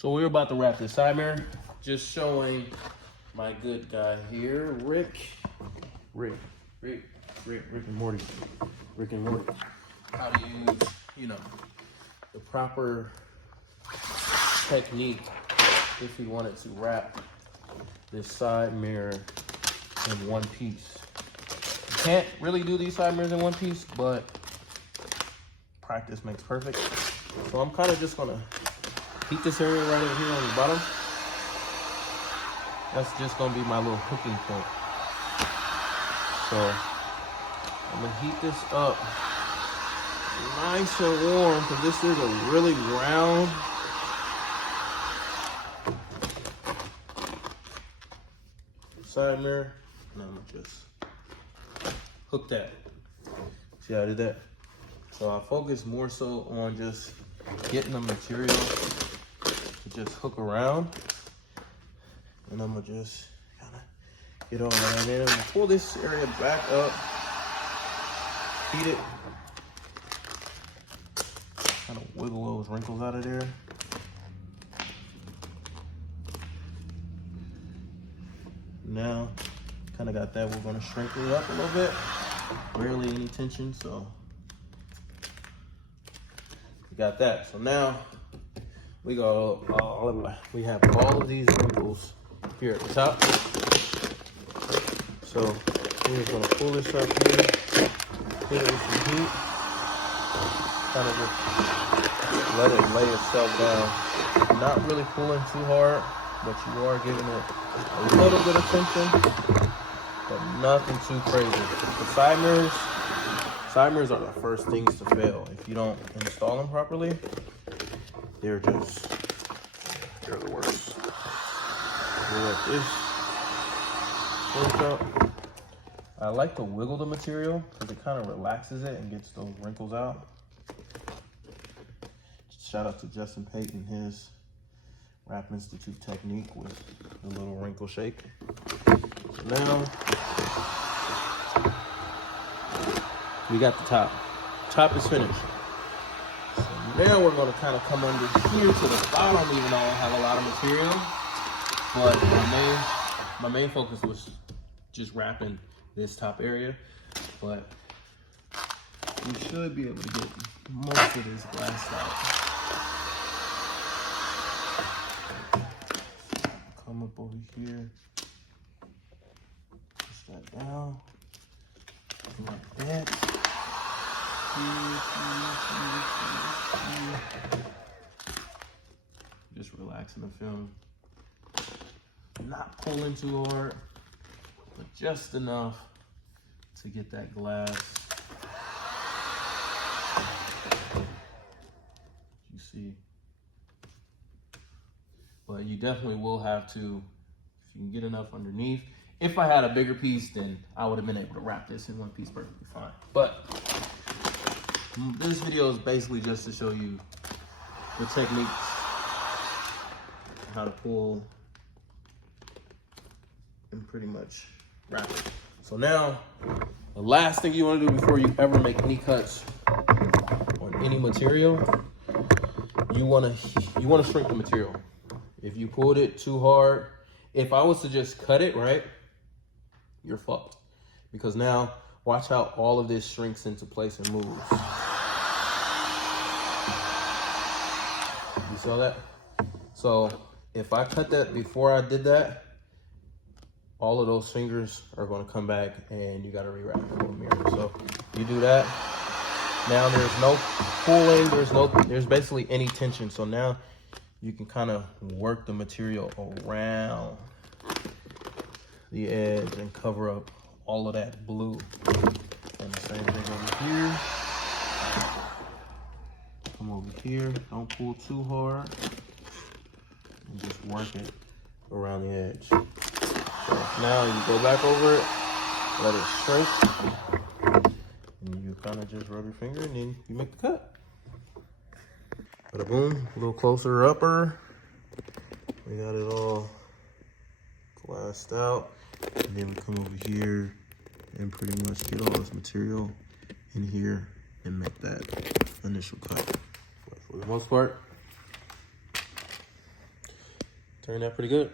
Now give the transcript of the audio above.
So we're about to wrap this side mirror. Just showing my good guy here, Rick and Morty. How to use, the proper technique if you wanted to wrap this side mirror in one piece. You can't really do these side mirrors in one piece, but practice makes perfect. So I'm kind of just gonna heat this area right over here on the bottom. That's just gonna be my little hooking point. So I'm gonna heat this up nice and warm because this is a really round side mirror. And I'm gonna just hook that. See how I did that? So I focus more so on just getting the material to just hook around. And I'm gonna just kind of get all that. And then I'm gonna pull this area back up, heat it, kind of wiggle those wrinkles out of there. Now, kind of got that. We're gonna shrink it up a little bit. Barely any tension, so we got that. So now we have all of these wrinkles here at the top. So we're just gonna pull this up here, hit it with some heat, kind of just let it lay itself down. Not really pulling too hard, but you are giving it a little bit of tension, but nothing too crazy. The side mirrors are the first things to fail. If you don't install them properly, they're the worst. Let this work out. I like to wiggle the material because it kind of relaxes it and gets those wrinkles out. Shout out to Justin Payton, his Wrap Institute technique with the little wrinkle shake. So now we got the top. Top is finished. So now we're gonna kind of come under here to the bottom, even though I don't have a lot of material. But my main focus was just wrapping this top area. But we should be able to get most of this glass out. Come up over here, push that down, like that. Just relaxing the film. Not pulling too hard, but just enough to get that glass. You see. But you definitely will have to, if you can get enough underneath. If I had a bigger piece, then I would have been able to wrap this in one piece perfectly fine. But this video is basically just to show you the techniques, how to pull and pretty much wrap it. So now, the last thing you want to do before you ever make any cuts on any material, you want to shrink the material. If you pulled it too hard, if I was to just cut it, right, you're fucked. Because now, watch how all of this shrinks into place and moves. You saw that? So, if I cut that before I did that, all of those fingers are going to come back and you got to rewrap the whole mirror. So, you do that. Now, there's no pulling, there's basically any tension. So now, you can kind of work the material around the edge and cover up all of that blue. And the same thing over here. Come over here, don't pull too hard. And just work it around the edge. So now you go back over it, let it shrink. And you kind of just rub your finger and then you make the cut. Bada boom, a little closer upper. We got it all glassed out. And then we come over here and pretty much get all this material in here and make that initial cut. But for the most part, turned out pretty good.